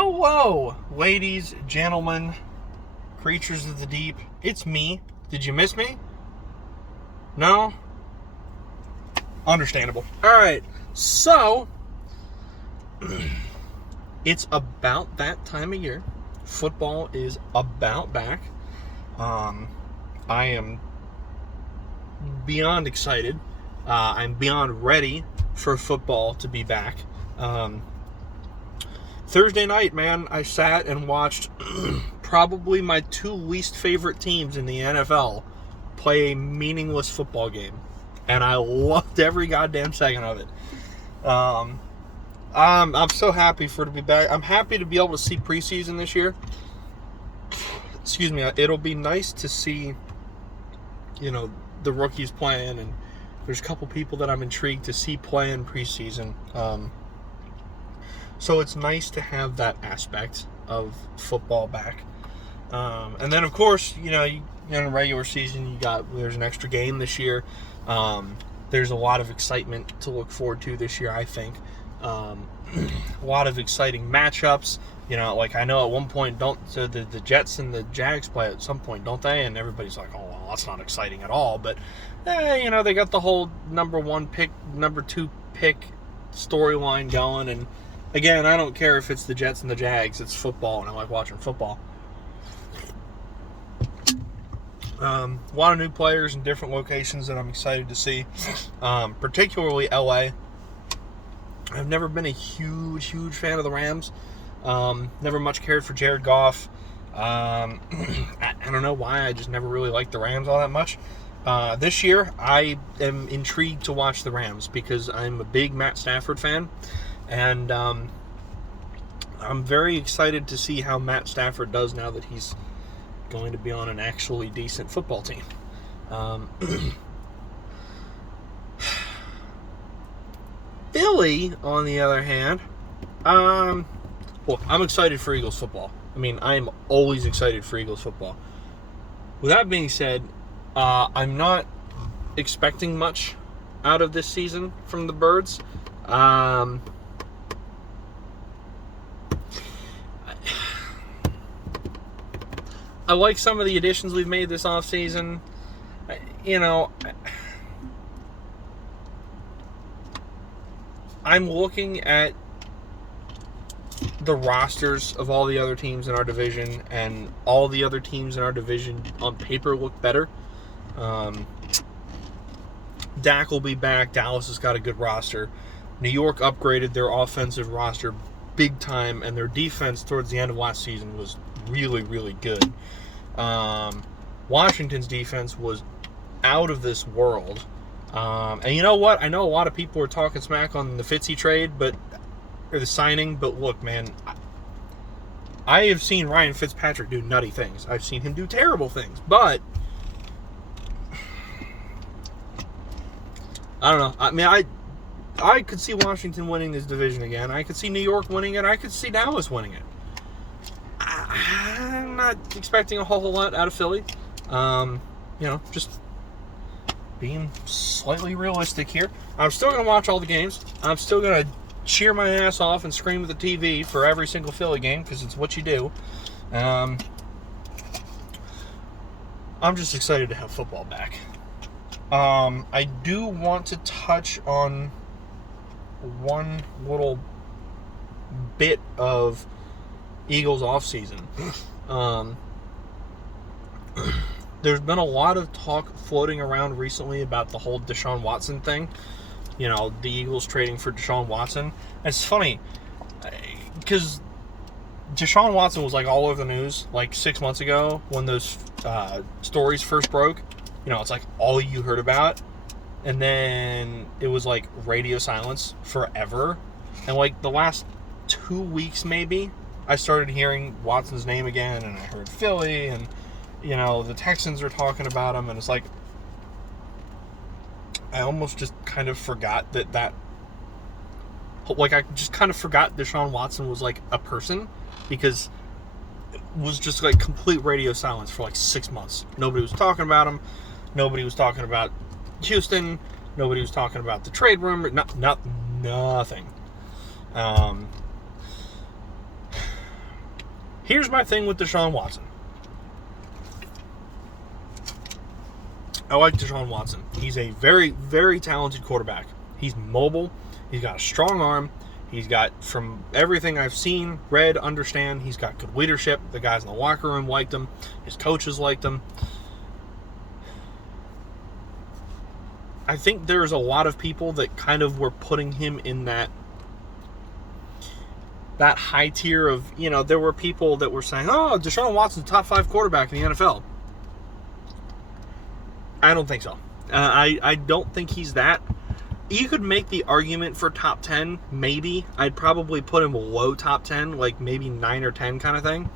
Hello, ladies, gentlemen, creatures of the deep. It's me. Did you miss me? No? Understandable. Alright, so it's about that time of year. Football is about back. I am beyond excited. I'm beyond ready for football to be back. Thursday night, man, I sat and watched probably my two least favorite teams in the NFL play a meaningless football game. And I loved every goddamn second of it. I'm so happy for it to be back. I'm happy to be able to see preseason this year. Excuse me. It'll be nice to see, the rookies playing. And there's a couple people that I'm intrigued to see play in preseason. So it's nice to have that aspect of football back. And then, of course, in the regular season, there's an extra game this year. There's a lot of excitement to look forward to this year, I think. A lot of exciting matchups. I know at one point, the Jets and the Jags play at some point, don't they? And everybody's like, oh, well, that's not exciting at all. But, they got the whole number 1 pick, number 2 pick storyline going. And, again, I don't care if it's the Jets and the Jags. It's football, and I like watching football. A lot of new players in different locations that I'm excited to see, particularly LA. I've never been a huge fan of the Rams. Never much cared for Jared Goff. I don't know why. I just never really liked the Rams all that much. This year, I am intrigued to watch the Rams because I'm a big Matt Stafford fan. And I'm very excited to see how Matt Stafford does now that he's going to be on an actually decent football team. Philly, on the other hand, I'm excited for Eagles football. I mean, I am always excited for Eagles football. With that being said, I'm not expecting much out of this season from the Birds. I like some of the additions we've made this offseason. I'm looking at the rosters of all the other teams in our division, and all the other teams in our division on paper look better. Dak will be back. Dallas has got a good roster. New York upgraded their offensive roster big time, and their defense towards the end of last season was really, really good. Washington's defense was out of this world. And you know what? I know a lot of people were talking smack on the Fitzy trade, or the signing, but look, man, I have seen Ryan Fitzpatrick do nutty things. I've seen him do terrible things, but I don't know. I mean, I could see Washington winning this division again. I could see New York winning it. I could see Dallas winning it. I'm not expecting a whole lot out of Philly. Just being slightly realistic here. I'm still going to watch all the games. I'm still going to cheer my ass off and scream at the TV for every single Philly game because it's what you do. I'm just excited to have football back. I do want to touch on one little bit of Eagles offseason. There's been a lot of talk floating around recently about the whole Deshaun Watson thing. The Eagles trading for Deshaun Watson. And it's funny because Deshaun Watson was all over the news 6 months ago when those stories first broke. It's all you heard about. And then it was radio silence forever. And the last 2 weeks maybe, I started hearing Watson's name again, and I heard Philly, and, the Texans are talking about him, and it's I almost just kind of forgot that I just kind of forgot Deshaun Watson was, a person, because it was just, complete radio silence for, 6 months. Nobody was talking about him. Nobody was talking about Houston. Nobody was talking about the trade rumor. Nothing. Here's my thing with Deshaun Watson. I like Deshaun Watson. He's a very, very talented quarterback. He's mobile. He's got a strong arm. He's got, from everything I've seen, read, understand, he's got good leadership. The guys in the locker room liked him. His coaches liked him. I think there's a lot of people that kind of were putting him in that high tier of, there were people that were saying, oh, Deshaun Watson's top 5 quarterback in the NFL. I don't think so. I don't think he's that. You could make the argument for top 10, maybe. I'd probably put him below top 10, like maybe 9 or 10 kind of thing.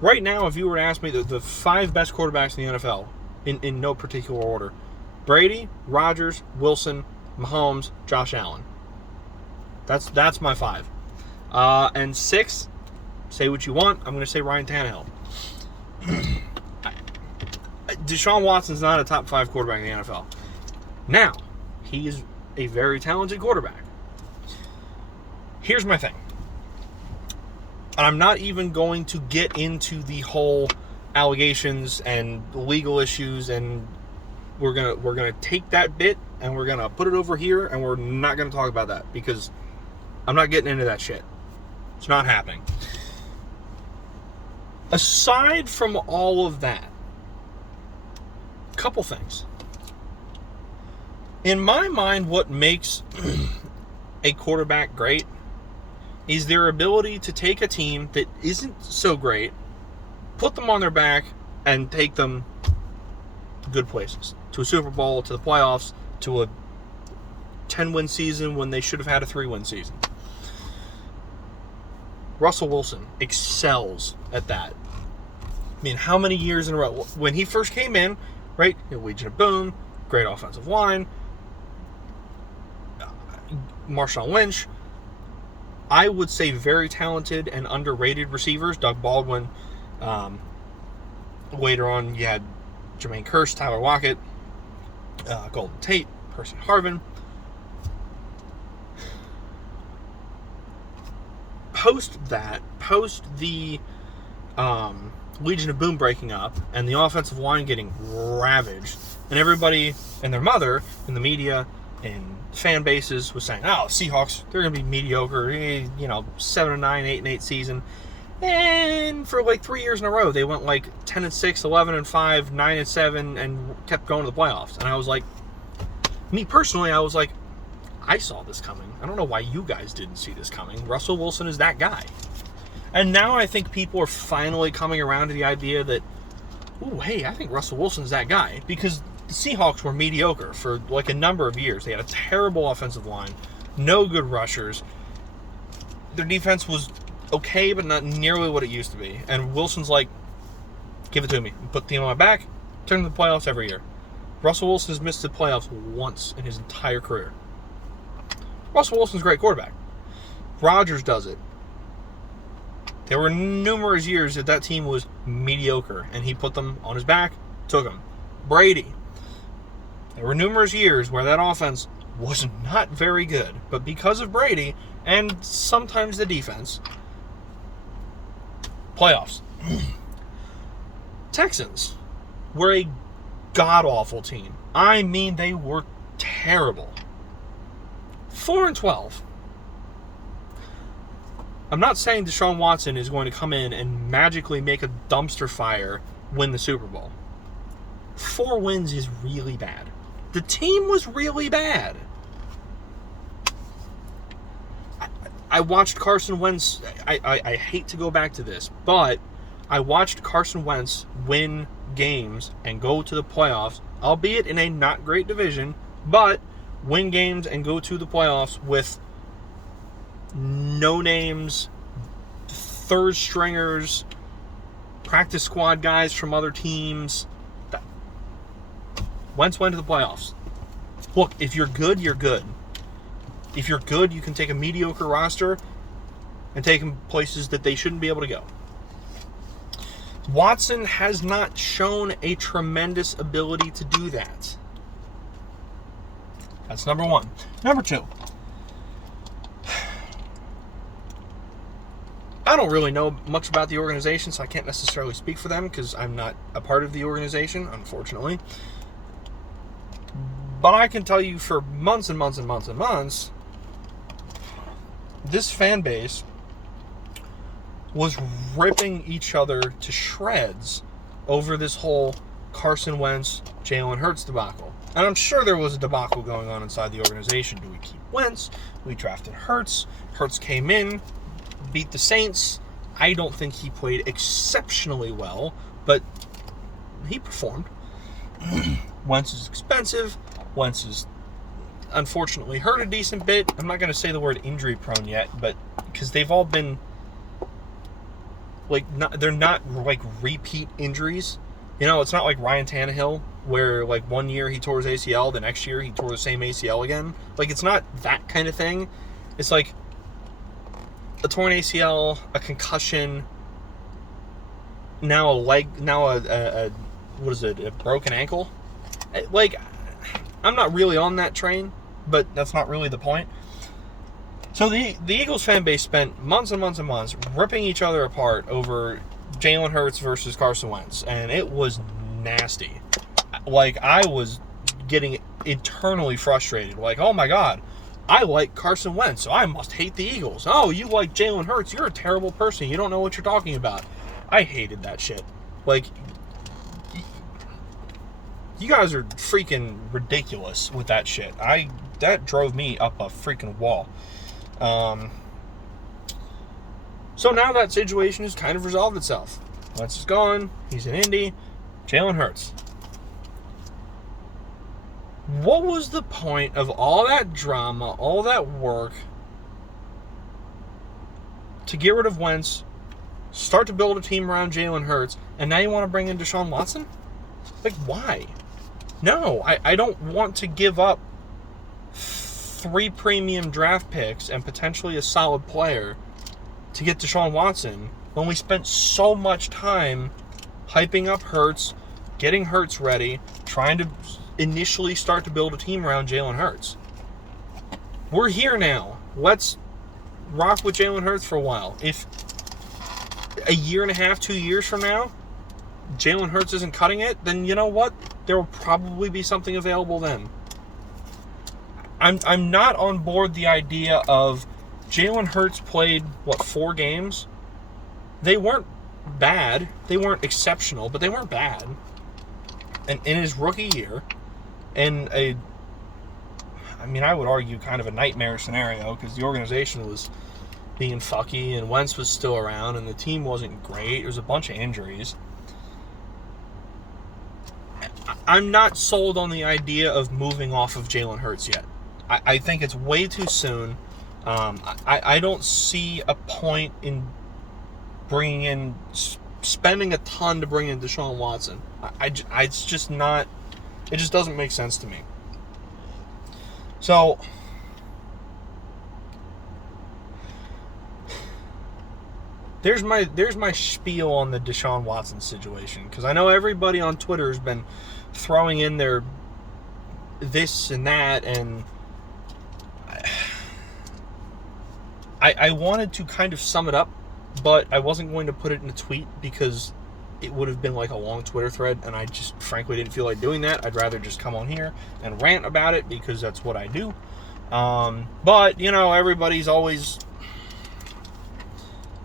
Right now, if you were to ask me the 5 best quarterbacks in the NFL, in no particular order, Brady, Rodgers, Wilson, Mahomes, Josh Allen. That's my 5. And 6, say what you want, I'm going to say Ryan Tannehill. Deshaun Watson's not a top 5 quarterback in the NFL. Now, he is a very talented quarterback. Here's my thing. And I'm not even going to get into the whole allegations and legal issues, and we're gonna take that bit and we're gonna put it over here, and we're not gonna talk about that because I'm not getting into that shit. It's not happening. Aside from all of that, couple things. In my mind, what makes a quarterback great is their ability to take a team that isn't so great, put them on their back, and take them good places. To a Super Bowl, to the playoffs, to a 10-win season when they should have had a 3-win season. Russell Wilson excels at that. I mean, how many years in a row? When he first came in, right? Legion of Boom, great offensive line, Marshawn Lynch. I would say very talented and underrated receivers. Doug Baldwin. Later on, you had Jermaine Kearse, Tyler Lockett, Golden Tate, Percy Harvin. Post the Legion of Boom breaking up and the offensive line getting ravaged, and everybody and their mother in the media and fan bases was saying, oh, Seahawks, they're going to be mediocre, 7-9, 8-8 season. And for like 3 years in a row, they went like 10-6, 11-5, 9-7, and kept going to the playoffs. And I was like, me personally, I was like, I saw this coming. I don't know why you guys didn't see this coming. Russell Wilson is that guy. And now I think people are finally coming around to the idea that, ooh, hey, I think Russell Wilson's that guy. Because the Seahawks were mediocre for like a number of years. They had a terrible offensive line, no good rushers. Their defense was okay, but not nearly what it used to be. And Wilson's like, give it to me. Put the team on my back, turn to the playoffs every year. Russell Wilson has missed the playoffs once in his entire career. Russell Wilson's a great quarterback. Rodgers does it. There were numerous years that team was mediocre, and he put them on his back, took them. Brady. There were numerous years where that offense was not very good, but because of Brady and sometimes the defense, playoffs. Texans were a god-awful team. I mean, they were terrible. 4-12. I'm not saying Deshaun Watson is going to come in and magically make a dumpster fire win the Super Bowl. 4 wins is really bad. The team was really bad. I watched Carson Wentz. I hate to go back to this, but I watched Carson Wentz win games and go to the playoffs, albeit in a not great division, but win games and go to the playoffs with no names, third stringers, practice squad guys from other teams. Wentz went to the playoffs. Look, if you're good, you're good. If you're good, you can take a mediocre roster and take them places that they shouldn't be able to go. Watson has not shown a tremendous ability to do that. That's number one. Number two. I don't really know much about the organization, so I can't necessarily speak for them because I'm not a part of the organization, unfortunately. But I can tell you for months and months and months and months, this fan base was ripping each other to shreds over this whole Carson Wentz, Jalen Hurts debacle. And I'm sure there was a debacle going on inside the organization. Do we keep Wentz? We drafted Hurts. Hurts came in, beat the Saints. I don't think he played exceptionally well, but he performed. Wentz is expensive. Wentz is unfortunately hurt a decent bit. I'm not going to say the word injury prone yet, but because they've all been they're not like repeat injuries. You know, it's not like Ryan Tannehill where like one year he tore his ACL, the next year he tore the same ACL again. Like, it's not that kind of thing. It's like a torn ACL, a concussion, now a broken ankle. Like, I'm not really on that train, but that's not really the point. So the Eagles fan base spent months and months and months ripping each other apart over Jalen Hurts versus Carson Wentz, and it was nasty. Like, I was getting internally frustrated. Like, oh my God, I like Carson Wentz, so I must hate the Eagles. Oh, you like Jalen Hurts, you're a terrible person. You don't know what you're talking about. I hated that shit. Like, you guys are freaking ridiculous with that shit. That drove me up a freaking wall. So now that situation has kind of resolved itself. Wentz is gone. He's in Indy. Jalen Hurts. What was the point of all that drama, all that work to get rid of Wentz, start to build a team around Jalen Hurts, and now you want to bring in Deshaun Watson? Like, why? No, I don't want to give up 3 premium draft picks and potentially a solid player to get Deshaun Watson when we spent so much time hyping up Hurts, getting Hurts ready, trying to initially start to build a team around Jalen Hurts. We're here now. Let's rock with Jalen Hurts for a while. If a year and a half, 2 years from now, Jalen Hurts isn't cutting it, then you know what? There will probably be something available then. I'm not on board the idea of Jalen Hurts played, 4 games? They weren't bad. They weren't exceptional, but they weren't bad. And in his rookie year, and I would argue kind of a nightmare scenario because the organization was being fucky and Wentz was still around and the team wasn't great. There was a bunch of injuries. I'm not sold on the idea of moving off of Jalen Hurts yet. I think it's way too soon. I don't see a point in spending a ton to bring in Deshaun Watson. It's just not. It just doesn't make sense to me. So there's my spiel on the Deshaun Watson situation, because I know everybody on Twitter has been throwing in their this and that, and I wanted to kind of sum it up, but I wasn't going to put it in a tweet because it would have been like a long Twitter thread, and I just frankly didn't feel like doing that. I'd rather just come on here and rant about it because that's what I do. But, everybody's always,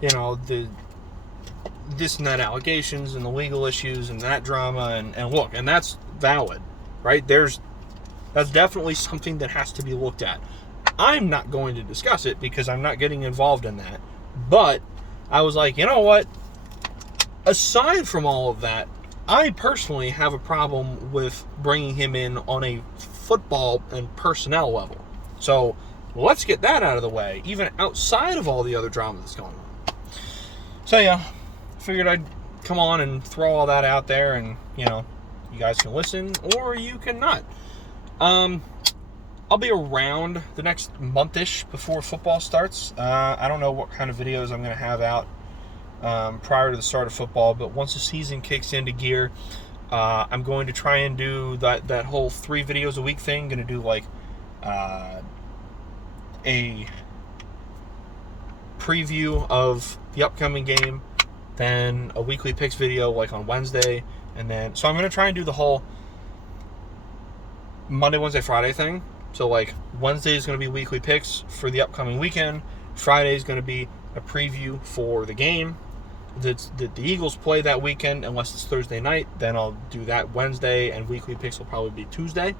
the this and that allegations and the legal issues and that drama, and look, and that's valid, right? That's definitely something that has to be looked at. I'm not going to discuss it because I'm not getting involved in that. But I was like, you know what? Aside from all of that, I personally have a problem with bringing him in on a football and personnel level. So let's get that out of the way, even outside of all the other drama that's going on. So yeah, figured I'd come on and throw all that out there, and you guys can listen or you can not. I'll be around the next month-ish before football starts. I don't know what kind of videos I'm going to have out prior to the start of football, but once the season kicks into gear, I'm going to try and do that whole 3 videos a week thing. Going to do like a preview of the upcoming game, then a weekly picks video like on Wednesday, and then so I'm gonna try and do the whole Monday, Wednesday, Friday thing. So like Wednesday is gonna be weekly picks for the upcoming weekend. Friday is gonna be a preview for the game that the Eagles play that weekend, unless it's Thursday night. Then I'll do that Wednesday, and weekly picks will probably be Tuesday.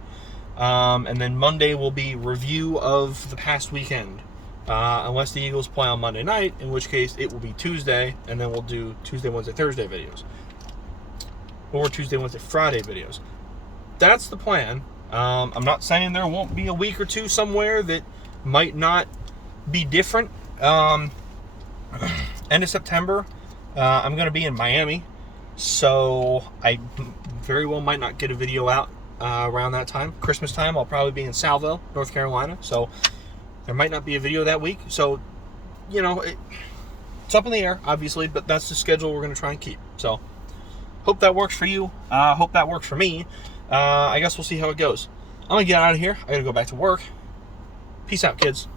And then Monday will be review of the past weekend. Unless the Eagles play on Monday night, in which case it will be Tuesday, and then we'll do Tuesday, Wednesday, Thursday videos. Or Tuesday, Wednesday, Friday videos. That's the plan. I'm not saying there won't be a week or two somewhere that might not be different. End of September, I'm going to be in Miami, so I very well might not get a video out around that time. Christmas time, I'll probably be in Salville, North Carolina, so there might not be a video that week. So, you know, it's up in the air, obviously, but that's the schedule we're going to try and keep. So, hope that works for you. Hope that works for me. I guess we'll see how it goes. I'm going to get out of here. I got to go back to work. Peace out, kids.